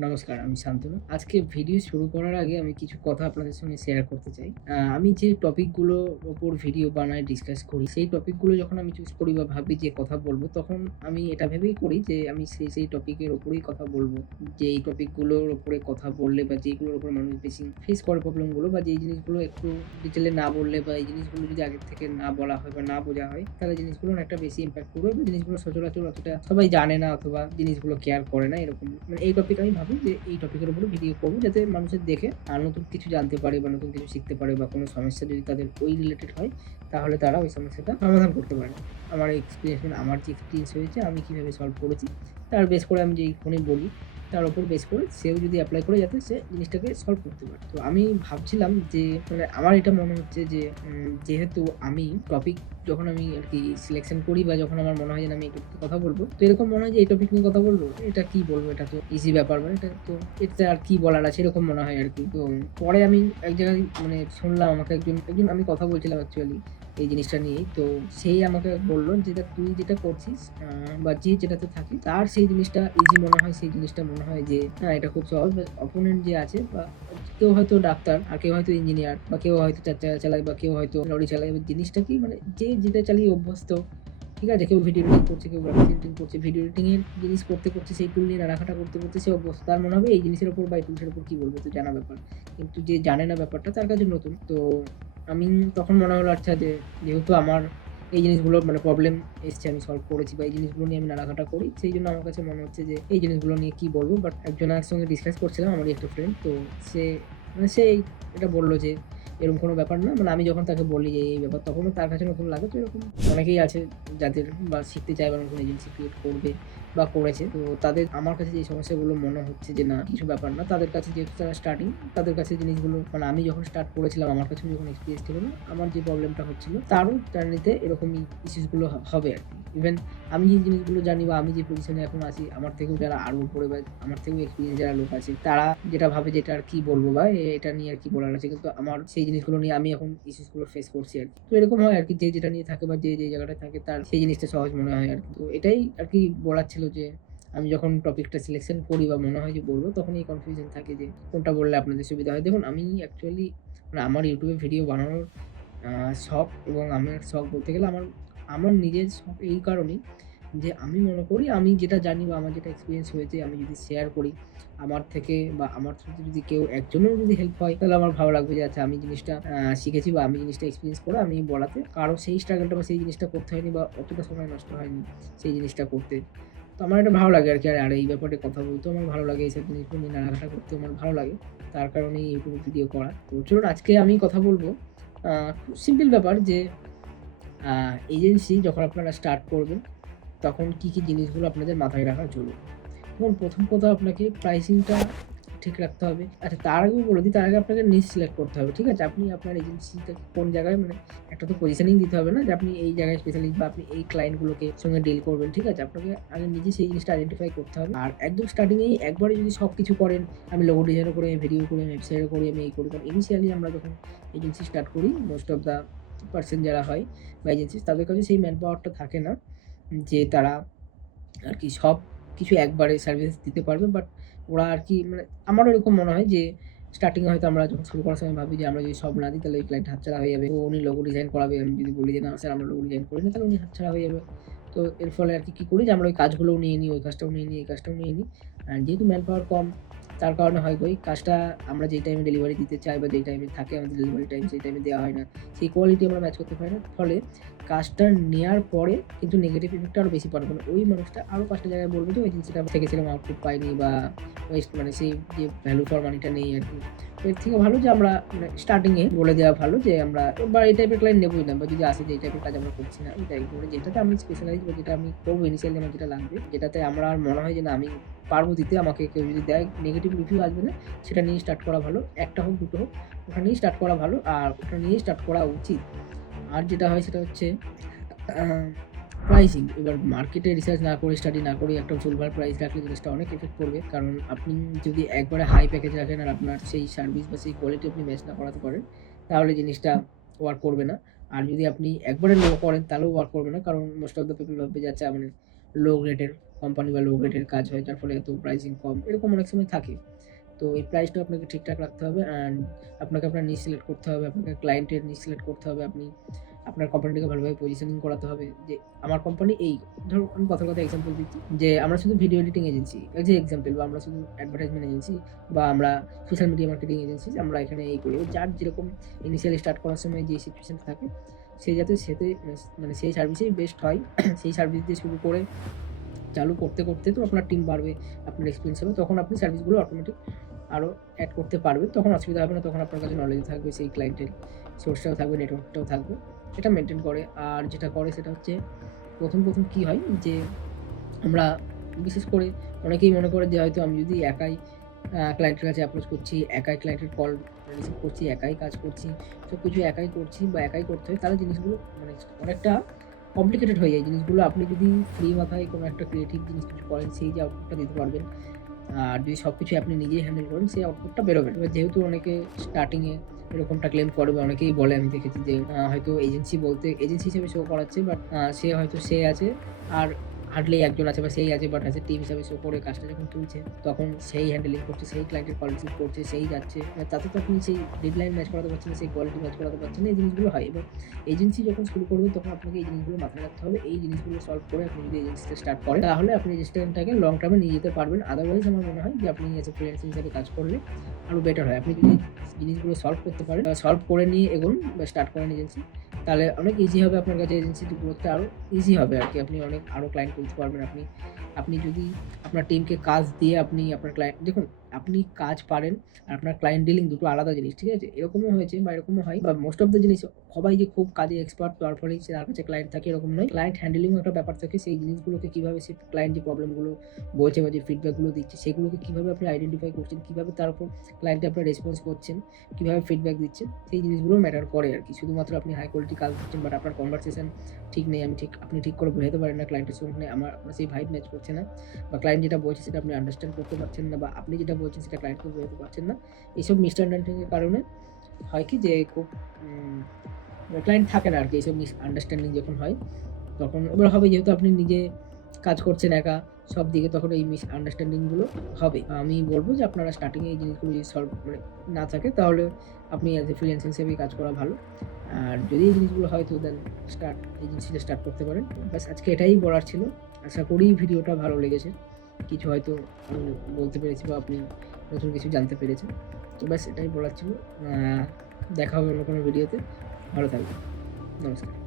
নমস্কার, আমি শান্তনু। আজকে ভিডিও শুরু করার আগে আমি কিছু কথা আপনাদের সঙ্গে শেয়ার করতে চাই। আমি যে টপিকগুলোর ওপর ভিডিও বানাই, ডিসকাস করি, সেই টপিকগুলো যখন আমি চুজ করি বা ভাবি যে কথা বলব, তখন আমি এটা ভেবেই করি যে আমি সেই টপিকের ওপরেই কথা বলব। যে এই টপিকগুলোর ওপরে কথা বললে বা যেইগুলোর উপর মানুষ বেশি ফেস করে প্রবলেমগুলো, বা যেই জিনিসগুলো একটু ডিটেইলে না বললে বা এই জিনিসগুলো যদি আগের থেকে না বলা হয় বা না বোঝা হয়, তাহলে জিনিসগুলো না একটা বেশি ইমপ্যাক্ট করবে বা জিনিসগুলো সচরাচর অতটা সবাই জানে না অথবা জিনিসগুলো কেয়ার করে না, এরকম মানে এই টপিক আমি ভাবি যে এই টপিকের উপরে ভিডিও করব, যাতে মানুষের দেখে নতুন কিছু জানতে পারে বা নতুন কিছু শিখতে পারে, বা কোনো সমস্যা যদি তাদের ওই রিলেটেড হয়, তাহলে তারা ওই সমস্যাটা সমাধান করতে পারে। আমার এক্সপিরিয়েন্স, মানে আমার যে এক্সপিরিয়েন্স হয়েছে, আমি কীভাবে সলভ করেছি, তার বেস করে আমি যেইখানে বলি, তার উপর বেস করে সেও যদি এপ্লাই করে, যাতে সে জিনিসটাকে সলভ করতে পারে। তো আমি ভাবছিলাম যে মানে আমার এটা মনে হচ্ছে যে যেহেতু আমি টপিক যখন আমি আরকি সিলেকশন করি, বা যখন আমার মনে হয় যে আমি এই টপিকে কথা বলবো, তো এরকম মনে হয় যে এই টপিক নিয়ে কথা বলবো, এটা কি বলবো, এটা তো ইজি ব্যাপার, মানে এটা তো এটাতে আর কি বলার আছে, এরকম মনে হয় আরকি। তো পরে আমি এক জায়গায় মানে শুনলাম, আমাকে একজন আমি কথা বলছিলাম অ্যাকচুয়ালি এই জিনিসটা নিয়েই। তো সেই আমাকে বলল যে, "দেখ, তুই যেটা করছিস বা যে যেটাতে থাকিস, তার সেই জিনিসটা ইজি মনে হয়, সেই জিনিসটা মনে হয় যে না, এটা খুব সহজ। বা অপোনেন্ট যে আছে, বা কেউ হয়তো ডাক্তার, আর কেউ হয়তো ইঞ্জিনিয়ার, বা কেউ হয়তো ৪ চাকা চালায়, বা কেউ হয়তো লরি চালায়। এবার জিনিসটা কি, মানে যে যেটা চালিয়ে অভ্যস্ত, ঠিক আছে? কেউ ভিডিও এডিটিং করছে, কেউ গ্রাফিক্স এডিটিং করছে। ভিডিও এডিটিং এর জিনিস করতে, করতে সেই টুল নিয়ে নাড়াঘাটা করতে, করতে সে অভ্যস্ত। তার মনে হবে এই জিনিসের উপর বা এই টুলসের উপর কি বলব, তো জানা ব্যাপার। কিন্তু যে জানে না ব্যাপারটা, তার কাছে নতুন। তো আমি তখন মনে হলো, আচ্ছা, যেহেতু আমার এই জিনিসগুলো মানে প্রবলেম এসছে, আমি সলভ করেছি, বা এই জিনিসগুলো নিয়ে আমি নাড়াঘাটা করি, সেইজন্য আমার কাছে মনে হচ্ছে যে এই জিনিসগুলো নিয়ে কি বলব। বাট একজনের সঙ্গে ডিসকাস করছিলাম, আমারই একটা ফ্রেন্ড। তো সে সে এটা বলল যে এরকম কোনো ব্যাপার না। মানে আমি যখন তাকে বলি যে এই ব্যাপার, তখনও তার কাছে নতুন লাগে। তো এরকম অনেকেই আছে যাদের বা শিখতে চায় বা নতুন এজেন্সি ক্রিয়েট করবে বা করেছে। তো তাদের আমার কাছে যে সমস্যাগুলো মনে হচ্ছে যে না, কিছু ব্যাপার না। তাদের কাছে যেহেতু তারা স্টার্টিং, তাদের কাছে জিনিসগুলো, মানে আমি যখন স্টার্ট করেছিলাম, আমার কাছেও যখন এক্সপেরিয়েন্স ছিল না, আমার যে প্রবলেমটা হচ্ছিল, তারও জার্নিতে এরকমই ইস্যুস গুলো হবে আরকি। ইভেন আমি যে জিনিসগুলো জানি বা আমি যে পজিশনে এখন আছি, আমার থেকেও যারা আরো উপরে বা আমার থেকেও এক্সপেরিয়েন্স যারা লোক আছে, তারা যেটা ভাবে যে এটা আর কি বলবো, বা এটা নিয়ে আর কি বলার আছে। কিন্তু আমার সেই জিনিসগুলো নিয়ে আমি এখন ইস্যুস গুলো ফেস করছি আরকি। তো এরকম হয় আরকি, যে যেটা নিয়ে থাকে বা যে জায়গাটায় থাকে, তার সেই জিনিসটা সহজ মনে হয় আরকি। তো এটাই আরকি বলার ছিল যে আমি যখন টপিকটা সিলেকশন করি বা মনে হয় যে বলব, তখন এই কনফিউশন থাকে যে কোনটা বললে আপনাদের সুবিধা হয়। দেখুন, আমি অ্যাকচুয়ালি মানে আমার YouTube এ ভিডিও বানানোর শখ, এবং আমার শখ বলতে গেলে আমার আমার নিজের শখ এই কারণেই যে আমি মনে করি আমি যেটা জানি বা আমার যেটা এক্সপেরিয়েন্স হয়েছে, আমি যদি শেয়ার করি আমার থেকে, বা আমার থ্রুতে যদি কেউ একজনেরও যদি হেল্প হয়, তাহলে আমার ভালো লাগবে যে আচ্ছা, আমি জিনিসটা শিখেছি বা আমি জিনিসটা এক্সপেরিয়েন্স করে আমি বলাতে কারো সেই স্ট্রাগলটা বা সেই জিনিসটা করতে হয়নি, বা অতটা সময় নষ্ট হয়নি সেই জিনিসটা করতে। তো আমার এটা ভালো লাগে আরকি। আর এই ব্যাপারে কথা বলতেও আমার ভালো লাগে। এইসব জিনিসগুলো নিয়ে নাড়াঘাটা করতেও আমার ভালো লাগে। তার কারণেই YouTube এ ভিডিও করা। তো চলুন, আজকে আমি কথা বলব খুব সিম্পল ব্যাপার যে আ এজেন্সি যখন আপনারা স্টার্ট করবেন, তখন কি জিনিসগুলো আপনাদের মাথায় রাখা জরুরি। দেখুন, প্রথম কথা, আপনাকে প্রাইসিংটা ঠিক রাখতে হবে। আচ্ছা, তার আগেও বলে দিই, তার আগে আপনাকে নিশ সিলেক্ট করতে হবে। ঠিক আছে? আপনি আপনার এজেন্সিটা কোন জায়গায়, মানে একটা তো পজিশনিং দিতে হবে না যে আপনি এই জায়গায় স্পেশালিস্ট, বা আপনি এই ক্লায়েন্ট গুলোকে সঙ্গে ডিল করবেন। ঠিক আছে? আপনাকে আগে নিজে সেই জিনিসটা আইডেন্টিফাই করতে হবে। আর একদম স্টার্টিং এই একবারে যদি সবকিছু করেন, আমি লোগো ডিজাইনও করি, আমি ভিডিও করি, আমি ওয়েবসাইটও করি, আমি এই করি। কারণ ইনিশিয়ালি আমরা যখন এজেন্সি স্টার্ট করি, মোস্ট অফ দা পারসন যারা হয় বা এজেন্সিস, তাদের কাছে সেই ম্যান পাওয়ারটা থাকে না যে তারা আরকি সবকিছু একবারে সার্ভিস দিতে পারবে। বাট ওরা আরকি, মানে আমারও এরকম মনে হয় যে স্টার্টিং এ হয়তো আমরা যখন শুরু করার সময় ভাবি যে আমরা যদি সব না দিই, তাহলে ওই ক্লায়েন্ট হাতছাড়া হয়ে যাবে। তো উনি লোগো ডিজাইন করাবে। আমি যদি বলি যে না স্যার, আমরা লোগো ডিজাইন করি না, তাহলে উনি হাতছাড়া হয়ে যাবে। তো এর ফলে আরকি কি করি যে আমরা ওই কাজগুলোও নিয়ে নিই, ওই কাজটাও নিয়ে নিই, এই কাজটাও নিয়ে নিই। আর যেহেতু ম্যান পাওয়ার কম, তার কারণে হয় কি, ওই কাজটা আমরা যেই টাইমে ডেলিভারি দিতে চাই বা যেই টাইমে থাকে আমাদের ডেলিভারি টাইম, সেই টাইমে দেওয়া হয় না। সেই কোয়ালিটি আমরা ম্যাচ করতে পারি না। ফলে কাজটা নেয়ার পরে কিন্তু নেগেটিভ ইফেক্টটা আরো বেশি পড়ে। মানে ওই মানুষটা আরো ৫ টা জায়গায় বলবে যে ওই এজেন্সিটা থেকে সেরকম আউটপুট পাইনি, বা ওয়েস্ট, মানে সেই যে ভ্যালু ফর মানিটা নেই আরকি। তো এর থেকে ভালো যে আমরা মানে স্টার্টিং এ বলে দেওয়া ভালো যে আমরা বা এই টাইপের ক্লায়েন্ট নেবই না, বা যদি আসে যে এই টাইপের কাজ আমরা করছি না, এই টাইপের যেটাতে আমি স্পেশালাইজ, বা যেটা আমি করবো ইনিশিয়ালি, আমার যেটা লাগবে, যেটাতে আমার আর মনে হয় যে না, আমি পারবো দিতে, আমাকে কেউ যদি দেয়, নেগেটিভ রিভিউ আসবে না, সেটা নিয়েই স্টার্ট করা ভালো। একটা হোক, দুটো হোক, ওটা নিয়েই স্টার্ট করা ভালো, আর ওটা নিয়েই স্টার্ট করা উচিত। আর যেটা হয় সেটা হচ্ছে আ প্রাইসিং। এবার মার্কেটে রিসার্চ না করে, স্টাডি না করে একটা ভুলভাল প্রাইস রাখলে জিনিসটা অনেক ইফেক্ট পড়বে। কারণ আপনি যদি একবারে হাই প্যাকেজ রাখেন, আর আপনার সেই সার্ভিস বা সেই কোয়ালিটি আপনি ম্যাচ না করাতে পারেন, তাহলে জিনিসটা ওয়ার্ক করবে না। আর যদি আপনি একবারে লো করেন, তাহলেও ওয়ার্ক করবে না। কারণ মোস্ট অফ দ্যা পিপল ভাববে যে আচ্ছা, মানে লো রেটের কোম্পানি বা লো গ্রেডের কাজ হয়, যার ফলে এত প্রাইসিং কম, এরকম অনেক সময় থাকে। তো এই প্রাইসটা আপনাকে ঠিকঠাক রাখতে হবে অ্যান্ড আপনাকে আপনার নিশ সিলেক্ট করতে হবে, আপনাকে ক্লায়েন্টের নিশ সিলেক্ট করতে হবে, আপনি আপনার কোম্পানিটাকে ভালোভাবে পজিশনিং করাতে হবে যে আমার কোম্পানি এই, ধরুন আমি কথার কথা এক্সাম্পল দিচ্ছি যে আমরা শুধু ভিডিও এডিটিং এজেন্সি, এই যে এক্সাম্পল, বা আমরা শুধু অ্যাডভার্টাইজমেন্ট এজেন্সি, বা আমরা সোশ্যাল মিডিয়া মার্কেটিং এজেন্সি, আমরা এখানে এই করি। যার যেরকম ইনিশিয়ালি স্টার্ট করার সময় যে সিচুয়েশনটা থাকে, সে যাতে সেতে মানে সেই সার্ভিসেই বেস্ট হয় সেই সার্ভিস দিয়ে শুরু করে চালু করতে করতে তো আপনার টিম বাড়বে, আপনার এক্সপিরিয়েন্স হবে, তখন আপনি সার্ভিসগুলো অটোমেটিক আরও অ্যাড করতে পারবেন, তখন অসুবিধা হবে না, তখন আপনার কাছে নলেজ থাকবে, সেই ক্লায়েন্টের সোর্সটাও থাকবে, নেটওয়ার্কটাও থাকবে, এটা মেনটেন করে। আর যেটা করে সেটা হচ্ছে প্রথম কী হয় যে আমরা বিশেষ করে অনেকেই মনে করে যে হয়তো আমি যদি একাই ক্লায়েন্টের কাছে অ্যাপ্রোচ করছি, একাই ক্লায়েন্টের কল রিসিভ করছি, একাই কাজ করছি, সব কিছু একাই করছি বা একাই করতে হয়, তাহলে জিনিসগুলো মানে অনেকটা কমপ্লিকেটেড হয়ে যায় জিনিসগুলো। আপনি যদি ফ্রি মাথায় কোনো একটা ক্রিয়েটিভ জিনিস কিছু করেন, সেই যে আউটপুটটা দিতে পারবেন, আর যদি সব কিছু আপনি নিজেই হ্যান্ডেল করেন, সেই আউটপুটটা বেরোবে। এবার যেহেতু অনেকে স্টার্টিংয়ে এরকমটা ক্লেম করে বা অনেকেই বলে, আমি দেখেছি যে হয়তো এজেন্সি বলতে এজেন্সি হিসেবে শো করাচ্ছে, বাট সে হয়তো সে আছে আর হার্ডলি একজন আছে বা সেই আছে, বাট অ্যাজ এ টিম হিসাবে শো করে কাজটা যখন তুলছে, তখন সেই হ্যান্ডেলিং করছে, সেই ক্লায়েন্টের কল রিসিভ করছে, সেই যাচ্ছে, তাতে তো আপনি সেই ডেডলাইন ম্যাচ করাতে পারছেন না, সেই কোয়ালিটি ম্যাচ করাতে পারছেন না, এই জিনিসগুলো হয়। এবং এজেন্সি যখন শুরু করবে তখন আপনাকে এই জিনিসগুলো মাথায় রাখতে হবে। এই জিনিসগুলো সলভ করে আপনি যদি এজেন্সিটা স্টার্ট করেন, তাহলে আপনি রেস্টুরেন্টটাকে লং টার্মে নিয়ে যেতে পারবেন। আদারওয়াইজ আমার মনে হয় যে আপনি অ্যাজ এ ফ্রিল্যান্সিং হিসাবে কাজ করলে আরও বেটার হয়। আপনি যদি জিনিসগুলো সলভ করতে পারেন, সলভ করে নিয়ে এগোন বা স্টার্ট করেন এজেন্সি, তাহলে অনেক ইজি হবে আপনার কাছে, এজেন্সির গ্রোথটা আরও ইজি হবে আর কি। আপনি অনেক আরও ক্লায়েন্ট তুলতে পারবেন। আপনি যদি আপনার টিমকে কাজ দিয়ে আপনি আপনার ক্লায়েন্ট, দেখুন আপনি কাজ পারেন আর আপনার ক্লায়েন্ট ডিলিং দুটো আলাদা জিনিস, ঠিক আছে? এরকমও হয়েছে বা এরকমও হয়, বা মোস্ট অফ দ্য জিনিস সবাই যে খুব কাজে এক্সপার্ট তার ফলেই সে তার কাছে ক্লায়েন্ট থাকে, এরকম নয়। ক্লায়েন্ট হ্যান্ডেলিংও একটা ব্যাপার থাকে। সেই জিনিসগুলোকে কীভাবে সে ক্লায়েন্ট যে প্রবলেমগুলো বলছে বা যে ফিডব্যাকগুলো দিচ্ছে, সেগুলোকে কীভাবে আপনি আইডেন্টিফাই করছেন, কীভাবে তার উপর ক্লায়েন্টে আপনার রেসপন্স করছেন, কীভাবে ফিডব্যাক দিচ্ছেন, সেই জিনিসগুলো ম্যাটার করে আর কি। শুধুমাত্র আপনি হাই কোয়ালিটি কাজ দিচ্ছেন বাট আপনার কনভারসেশন ঠিক নেই, আপনি ঠিক করে বোঝাতে পারেন না ক্লায়েন্টের সঙ্গে, আপনার সেই ভাইব ম্যাচ করছে না, বা ক্লায়েন্ট যেটা বলছে সেটা আপনি আন্ডারস্ট্যান্ড করতে পারছেন না, বা আপনি যেটা বলছেন সেটা ক্লায়েন্টকে বোঝাতে পারছেন না, এইসব মিসআন্ডারস্ট্যান্ডিংয়ের কারণে হয় কি যে খুব ক্লায়েন্ট থাকে না আর কি। এইসব মিসআন্ডারস্ট্যান্ডিং যখন হয় তখন এবার হবে, যেহেতু আপনি নিজে কাজ করছেন একা সব দিকে, তখন এই মিসআন্ডারস্ট্যান্ডিংগুলো হবে। আমি বলবো যে আপনারা স্টার্টিংয়ে এই জিনিসগুলো যদি সলভ মানে না থাকে, তাহলে আপনি অ্যাজ এ ফ্রিল্যান্সার হিসেবেই কাজ করা ভালো। আর যদি এই জিনিসগুলো হয় তো দেন এজেন্সিটা স্টার্ট করতে পারেন। ব্যাস আজকে এটাই বলার ছিল। আশা করি ভিডিওটা ভালো লেগেছে। কিছু হয়তো আমি বলতে পেরেছি বা আপনি নতুন কিছু জানতে পেরেছেন। তো ব্যাস এটাই বলার ছিল। দেখা হবে অন্য কোনো ভিডিওতে। ভালো থাকবেন। নমস্কার।